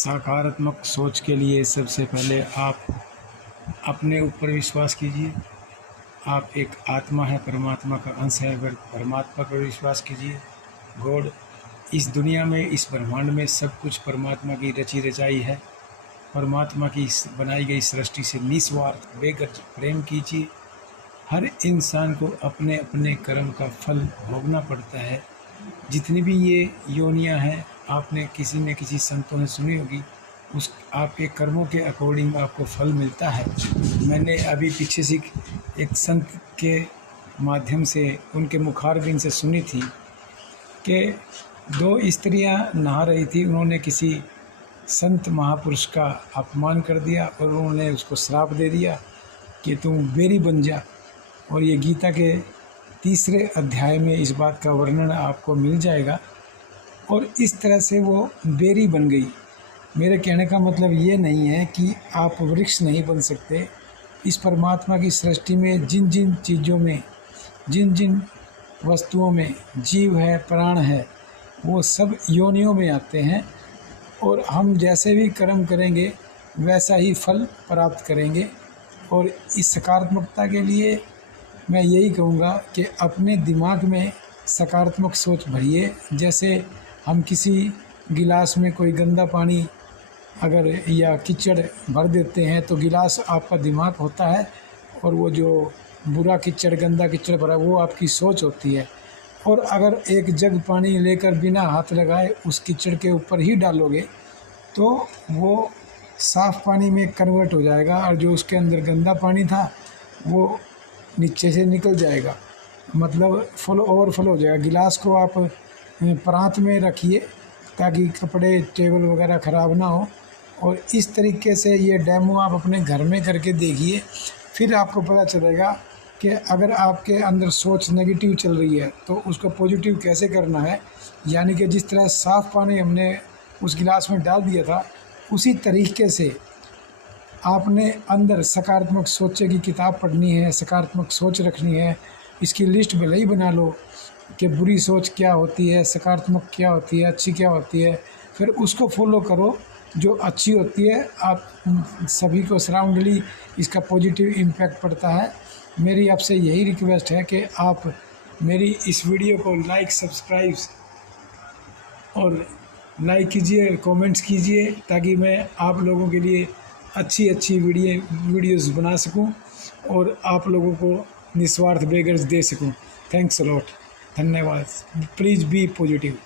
सकारात्मक सोच के लिए सबसे पहले आप अपने ऊपर विश्वास कीजिए। आप एक आत्मा है, परमात्मा का अंश है, अगर परमात्मा पर विश्वास कीजिए। गॉड, इस दुनिया में, इस ब्रह्मांड में सब कुछ परमात्मा की रची रचाई है। परमात्मा की बनाई गई सृष्टि से निस्वार्थ बेगर्ज प्रेम कीजिए। हर इंसान को अपने अपने कर्म का फल भोगना पड़ता है। जितनी भी ये योनियां हैं, आपने किसी न किसी संतों ने सुनी होगी, उस आपके कर्मों के अकॉर्डिंग आपको फल मिलता है। मैंने अभी पीछे से एक संत के माध्यम से, उनके मुखारबिन से सुनी थी कि 2 स्त्रियां नहा रही थी। उन्होंने किसी संत महापुरुष का अपमान कर दिया और उन्होंने उसको श्राप दे दिया कि तुम बेरी बन जा। और ये गीता के 3 अध्याय में इस बात का वर्णन आपको मिल जाएगा। और इस तरह से वो बेरी बन गई। मेरे कहने का मतलब ये नहीं है कि आप वृक्ष नहीं बन सकते। इस परमात्मा की सृष्टि में जिन जिन चीज़ों में, जिन जिन वस्तुओं में जीव है, प्राण है, वो सब योनियों में आते हैं। और हम जैसे भी कर्म करेंगे वैसा ही फल प्राप्त करेंगे। और इस सकारात्मकता के लिए मैं यही कहूँगा कि अपने दिमाग में सकारात्मक सोच भरिए। जैसे हम किसी गिलास में कोई गंदा पानी अगर या कीचड़ भर देते हैं तो गिलास आपका दिमाग होता है, और वो जो बुरा कीचड़, गंदा कीचड़ भरा, वो आपकी सोच होती है। और अगर एक जग पानी लेकर बिना हाथ लगाए उस कीचड़ के ऊपर ही डालोगे तो वो साफ़ पानी में कन्वर्ट हो जाएगा, और जो उसके अंदर गंदा पानी था वो नीचे से निकल जाएगा, मतलब फुल ओवरफ्लो हो जाएगा। गिलास को आप प्रांत में रखिए ताकि कपड़े, टेबल वगैरह ख़राब ना हो। और इस तरीके से ये डेमो आप अपने घर में करके देखिए, फिर आपको पता चलेगा कि अगर आपके अंदर सोच नेगेटिव चल रही है तो उसको पॉजिटिव कैसे करना है। यानी कि जिस तरह साफ़ पानी हमने उस गिलास में डाल दिया था, उसी तरीके से आपने अंदर सकारात्मक सोचे की किताब पढ़नी है, सकारात्मक सोच रखनी है। इसकी लिस्ट भले ही बना लो कि बुरी सोच क्या होती है, सकारात्मक क्या होती है, अच्छी क्या होती है, फिर उसको फॉलो करो। जो अच्छी होती है आप सभी को सराउंडली इसका पॉजिटिव इम्पैक्ट पड़ता है। मेरी आपसे यही रिक्वेस्ट है कि आप मेरी इस वीडियो को लाइक, सब्सक्राइब और लाइक कीजिए, कमेंट्स कीजिए, ताकि मैं आप लोगों के लिए अच्छी अच्छी वीडियोस बना सकूं और आप लोगों को निस्वार्थ बेगर्स दे सकूं। थैंक्स अ लॉट, धन्यवाद। Please be positive.